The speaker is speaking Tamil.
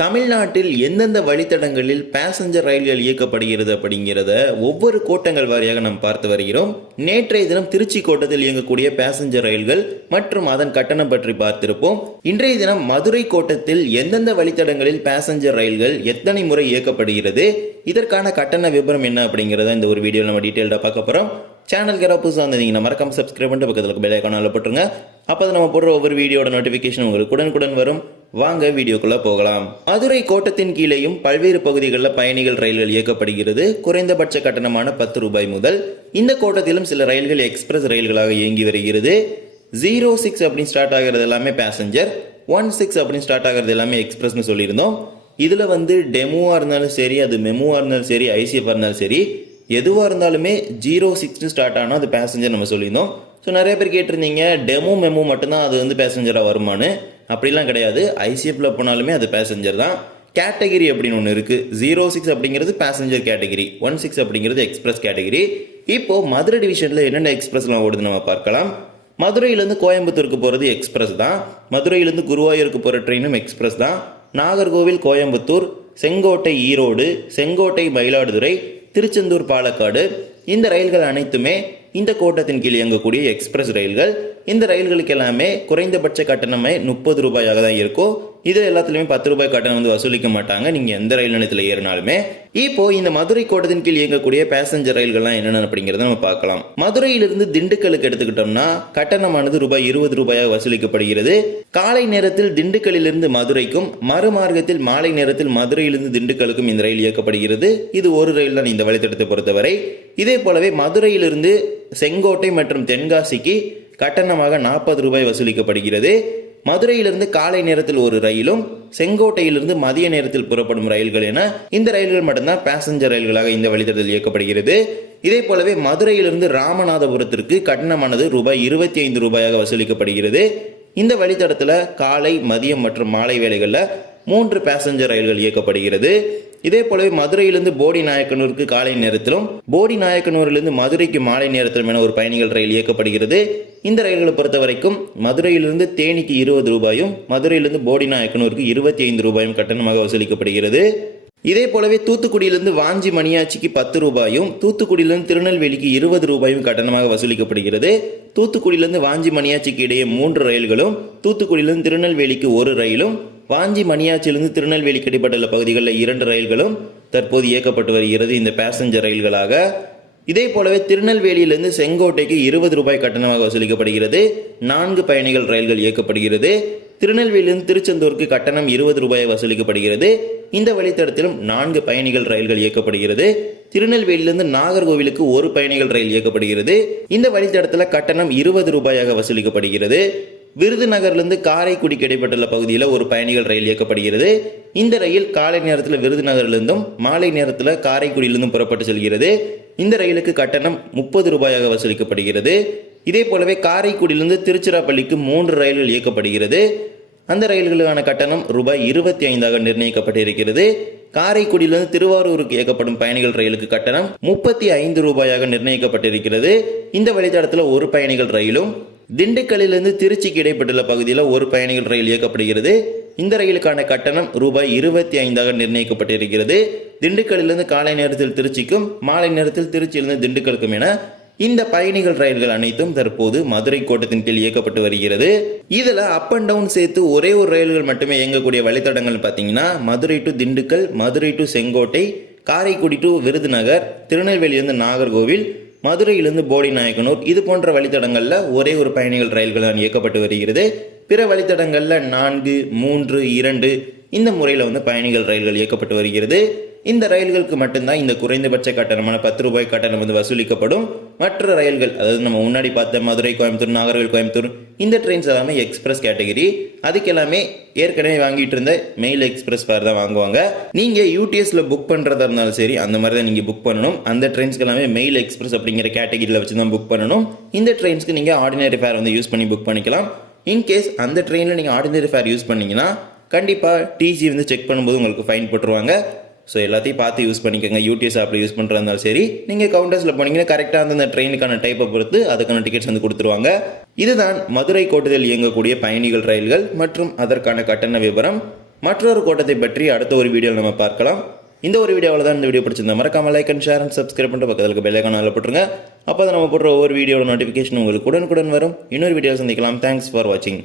தமிழ்நாட்டில் எந்தெந்த வழித்தடங்களில் பேசஞ்சர் ரயில்கள் இயக்கப்படுகிறது அப்படிங்கிறத ஒவ்வொரு கோட்டங்கள் வாரியாக நாம் பார்த்து வருகிறோம். நேற்றைய தினம் திருச்சி கோட்டத்தில் இயங்கக்கூடிய பேசஞ்சர் ரயில்கள் மற்றும் அதன் கட்டணம் பற்றி பார்த்திருப்போம். இன்றைய தினம் மதுரை கோட்டத்தில் எந்தெந்த வழித்தடங்களில் பேசஞ்சர் ரயில்கள் எத்தனை முறை இயக்கப்படுகிறது இதற்கான கட்டண விபரம் என்ன அப்படிங்கிறத இந்த ஒரு வீடியோவில் நம்ம டீட்டெயில்டாக பார்க்க போகிறோம் சேனல் யாராவது புதுசாக இருந்தீங்கன்னா மறக்காம சப்ஸ்கிரைப் பண்ணிட்டு பக்கத்தில் பெல் ஐக்கானில் போட்டுருங்க. அப்போ தான் நம்ம போடுற ஒவ்வொரு வீடியோட நோட்டிஃபிகேஷன் உங்களுக்கு உடனுக்குடன் வரும். வாங்க வீடியோக்குள்ள போகலாம். மதுரை கோட்டத்தின் கீழேயும் பல்வேறு பகுதிகளில் பயணிகள் ரயில்கள் இயக்கப்படுகிறது. குறைந்தபட்ச கட்டணமான பத்து ரூபாய் முதல் இந்த கோட்டத்திலும் சில ரயில்கள் எக்ஸ்பிரஸ் ரயில்களாக இயங்கி வருகிறது. ஜீரோ சிக்ஸ் அப்படின்னு ஸ்டார்ட் ஆகிறது எல்லாமே பேசஞ்சர் ஒன் சிக்ஸ் அப்படின்னு ஸ்டார்ட் ஆகிறது எல்லாமே எக்ஸ்பிரஸ்னு சொல்லியிருந்தோம். இதில் வந்து டெமோவாக இருந்தாலும் சரி அது மெமோவாக இருந்தாலும் சரி ஐசிஎஃபாக இருந்தாலும் சரி எதுவாக இருந்தாலுமே ஜீரோ சிக்ஸ்னு ஸ்டார்ட் ஆனால் அது பேசஞ்சர் நம்ம சொல்லியிருந்தோம். ஸோ நிறைய பேர் கேட்டிருந்தீங்க டெமோ மெமோ மட்டும்தான் அது வந்து பேசஞ்சராக வருமானு அப்படிலாம் கிடையாது. ஐசிஎஃப்ல போனாலுமே அது பேசஞ்சர் தான். கேட்டகிரி அப்படின்னு ஒன்று இருக்குது ஜீரோ சிக்ஸ் அப்படிங்கிறது பேசஞ்சர் கேட்டகிரி ஒன் சிக்ஸ் அப்படிங்கிறது எக்ஸ்பிரஸ் கேட்டகிரி இப்போது மதுரை டிவிஷனில் என்னென்ன எக்ஸ்பிரஸ்லாம் ஓடுது நம்ம பார்க்கலாம். மதுரையிலேருந்து கோயம்புத்தூருக்கு போகிறது எக்ஸ்பிரஸ் தான். மதுரையிலேருந்து குருவாயூருக்கு போகிற ட்ரெயினும் எக்ஸ்பிரஸ் தான். நாகர்கோவில் கோயம்புத்தூர் செங்கோட்டை ஈரோடு செங்கோட்டை மயிலாடுதுறை திருச்செந்தூர் பாலக்காடு. இந்த ரயில்கள் அனைத்துமே இந்த கோட்டத்தின் கீழ் இயங்கக்கூடிய எக்ஸ்பிரஸ் ரயில்கள் இந்த ரயில்களுக்கு எல்லாமே குறைந்தபட்ச கட்டணமே முப்பது ரூபாயாக தான் இருக்கும். இதில் எல்லாத்துலேயுமே பத்து ரூபாய் கட்டணம் வந்து வசூலிக்க மாட்டாங்க. நீங்கள் எந்த ரயில் நிலையத்தில் ஏறினாலுமே. இப்போ இந்த மதுரை கோட்டத்தின் கீழ் இயங்கக்கூடிய பேசஞ்சர் ரயில்கள்லாம் என்னென்ன அப்படிங்கிறத நம்ம பார்க்கலாம். மதுரையிலிருந்து திண்டுக்கலுக்கு எடுத்துக்கிட்டோம்னா கட்டணமானது ரூபாய் இருபது ரூபாயாக வசூலிக்கப்படுகிறது. காலை நேரத்தில் திண்டுக்கல்லிலிருந்து மதுரைக்கும் மறுமார்க்கத்தில் மாலை நேரத்தில் மதுரையிலிருந்து திண்டுக்கலுக்கும் இந்த ரயில் இயக்கப்படுகிறது. இது ஒரு ரயில் தான் இந்த வழித்தடத்தை பொறுத்தவரை. இதே போலவே மதுரையிலிருந்து செங்கோட்டை மற்றும் தென்காசிக்கு கட்டணமாக நாற்பது ரூபாய் வசூலிக்கப்படுகிறது. மதுரையிலிருந்து காலை நேரத்தில் ஒரு ரயிலும் செங்கோட்டையிலிருந்து மதிய நேரத்தில் புறப்படும் ரயில்கள் என இந்த ரயில்கள் மட்டும்தான் பேசஞ்சர் ரயில்களாக இந்த வழித்தடத்தில் இயக்கப்படுகிறது. இதே போலவே மதுரையிலிருந்து ராமநாதபுரத்திற்கு கட்டணமானது ரூபாய் இருபத்தி ஐந்து ரூபாயாக வசூலிக்கப்படுகிறது. இந்த வழித்தடத்தில் காலை மதியம் மற்றும் மாலை வேளைகளில் மூன்று பேசஞ்சர் ரயில்கள் இயக்கப்படுகிறது. இதே போலவே மதுரையிலிருந்து போடி நாயக்கனூருக்கு காலை நேரத்திலும் போடி நாயக்கனூரிலிருந்து மதுரைக்கு மாலை நேரத்திலும் என ஒரு பயணிகள் ரயில் இயக்கப்படுகிறது. இந்த ரயில்களை பொறுத்த வரைக்கும் மதுரையிலிருந்து தேனிக்கு இருபது ரூபாயும் மதுரையிலிருந்து போடி நாயக்கனூருக்கு இருபத்தி ஐந்து ரூபாயும் கட்டணமாக வசூலிக்கப்படுகிறது. இதே போலவே தூத்துக்குடியிலிருந்து வாஞ்சி மணியாச்சிக்கு பத்து ரூபாயும் தூத்துக்குடியிலிருந்து திருநெல்வேலிக்கு இருபது ரூபாயும் கட்டணமாக வசூலிக்கப்படுகிறது. தூத்துக்குடியிலிருந்து வாஞ்சி மணியாச்சிக்கு இடையே மூன்று ரயில்களும் தூத்துக்குடியிலிருந்து திருநெல்வேலிக்கு ஒரு ரயிலும் வாஞ்சி மணியாச்சிலிருந்து திருநெல்வேலிக்கு இடைப்பட்டுள்ள பகுதிகளில் இரண்டு ரயில்களும் தற்போது இயக்கப்பட்டு வருகிறது. இந்த பேசஞ்சர் ரயில்களாக இதே போலவே திருநெல்வேலியிலிருந்து செங்கோட்டைக்கு இருபது ரூபாய் கட்டணமாக வசூலிக்கப்படுகிறது. நான்கு பயணிகள் ரயில்கள் இயக்கப்படுகிறது. திருநெல்வேலியிலிருந்து திருச்செந்தூருக்கு கட்டணம் இருபது ரூபாய் வசூலிக்கப்படுகிறது. இந்த வழித்தடத்திலும் நான்கு பயணிகள் ரயில்கள் இயக்கப்படுகிறது. திருநெல்வேலியிலிருந்து நாகர்கோவிலுக்கு ஒரு பயணிகள் ரயில் இயக்கப்படுகிறது. இந்த வழித்தடத்தில் கட்டணம் இருபது ரூபாயாக வசூலிக்கப்படுகிறது. விருதுநகர்லேருந்து காரைக்குடிக்கு இடைப்பட்டுள்ள பகுதியில் ஒரு பயணிகள் ரயில் இயக்கப்படுகிறது. இந்த ரயில் காலை நேரத்தில் விருதுநகர்லேருந்தும் மாலை நேரத்தில் காரைக்குடியிலிருந்தும் புறப்பட்டு செல்கிறது. இந்த ரயிலுக்கு கட்டணம் முப்பது ரூபாயாக வசூலிக்கப்படுகிறது. இதே போலவே காரைக்குடியிலிருந்து திருச்சிராப்பள்ளிக்கு மூன்று ரயில்கள் இயக்கப்படுகிறது. அந்த ரயில்களுக்கான கட்டணம் ரூபாய் இருபத்தி ஐந்தாக நிர்ணயிக்கப்பட்டிருக்கிறது. காரைக்குடியிலிருந்து திருவாரூருக்கு இயக்கப்படும் பயணிகள் ரயிலுக்கு கட்டணம் முப்பத்தி ஐந்து ரூபாயாக நிர்ணயிக்கப்பட்டிருக்கிறது. இந்த வழித்தடத்தில் ஒரு பயணிகள் ரயிலும் திண்டுக்கல்லிலிருந்து திருச்சிக்கு இடைப்பட்டுள்ள பகுதியில் ஒரு பயணிகள் ரயில் இயக்கப்படுகிறது. இந்த ரயிலுக்கான கட்டணம் ரூபாய் இருபத்தி ஐந்தாக நிர்ணயிக்கப்பட்டிருக்கிறது. திண்டுக்கல்லிலிருந்து காலை நேரத்தில் திருச்சிக்கும் மாலை நேரத்தில் திருச்சியிலிருந்து திண்டுக்கலுக்கும் என இந்த பயணிகள் ரயில்கள் அனைத்தும் தற்போது மதுரை கோட்டத்தின் கீழ் இயக்கப்பட்டு வருகிறது. இதில் அப் அண்ட் டவுன் சேர்த்து ஒரே ஒரு ரயில்கள் மட்டுமே இயங்கக்கூடிய வழித்தடங்கள் பார்த்தீங்கன்னா Madurai to Dindigul Madurai to Sengottai Karaikudi to Virudhunagar திருநெல்வேலியிலிருந்து Nagercoil மதுரையிலிருந்து போடி நாயக்கனூர் இது போன்ற வழித்தடங்களில் ஒரே ஒரு பயணிகள் ரயில்கள் தான் இயக்கப்பட்டு வருகிறது. பிற வழித்தடங்களில் நான்கு மூன்று இரண்டு இந்த முறையில் வந்து பயணிகள் ரயில்கள் இயக்கப்பட்டு வருகிறது. இந்த ரயில்களுக்கு மட்டும்தான் இந்த குறைந்தபட்ச கட்டணமான பத்து ரூபாய் கட்டணம் வந்து வசூலிக்கப்படும். மற்ற ரயில்கள் அதாவது நம்ம முன்னாடி பார்த்த மதுரை கோயம்புத்தூர் நாகர்கோவில் கோயம்புத்தூர் இந்த ட்ரெயின்ஸ் எல்லாமே எக்ஸ்பிரஸ் கேட்டகரி அதுக்கு எல்லாமே ஏற்கனவே வாங்கிட்டு இருந்த மெயில் எக்ஸ்பிரஸ் ஃபேர் தான் வாங்குவாங்க. நீங்க யூடிஎஸ்ல புக் பண்றதா இருந்தாலும் சரி அந்த மாதிரி தான் நீங்க புக் பண்ணணும். அந்த ட்ரெயின்ஸ்க்கு எல்லாமே மெயில் எக்ஸ்பிரஸ் அப்படிங்கிற கேட்டகரியில் வச்சு தான் புக் பண்ணணும். இந்த ட்ரெயின்ஸ்க்கு நீங்க ஆர்டினரி ஃபேர் வந்து யூஸ் பண்ணி புக் பண்ணிக்கலாம். இன்கேஸ் அந்த ட்ரெயினில் நீங்கள் ஆர்டினரி ஃபேர் யூஸ் பண்ணிங்கன்னா கண்டிப்பாக டிசி வந்து செக் பண்ணும்போது உங்களுக்கு ஃபைன் போட்டுருவாங்க. ஸோ எல்லாத்தையும் பார்த்து யூஸ் பண்ணிக்கோங்க. யூடிஎஸ் ஆப்பில் யூஸ் பண்ணுறதா இருந்தாலும் சரி நீங்கள் கவுண்டர்ஸில் போனீங்கன்னா கரெக்டாக அந்த ட்ரெயினுக்கான டைப்பை பொறுத்து அதுக்கான டிக்கெட்ஸ் வந்து கொடுத்துருவாங்க. இதுதான் மதுரை கோட்டத்தில் இயங்கக்கூடிய பயணிகள் ரயில்கள் மற்றும் அதற்கான கட்டண விவரம் மற்றொரு கோட்டத்தை பற்றி அடுத்த ஒரு வீடியோவில் நம்ம பார்க்கலாம். இந்த ஒரு வீடியோவில் தான் இந்த வீடியோ பிடிச்சிருந்தா மறக்காம like and share and subscribe பண்ணுற பக்கத்தில் பெல்லைக்கான போட்டுருங்க. அப்போ தான் நம்ம போடுற ஒவ்வொரு வீடியோட நோட்டிஃபிகேஷன் உங்களுக்கு உடனுக்குடன் வரும். இன்னொரு வீடியோ சந்திக்கலாம். தேங்க்ஸ் ஃபார் வாட்சிங்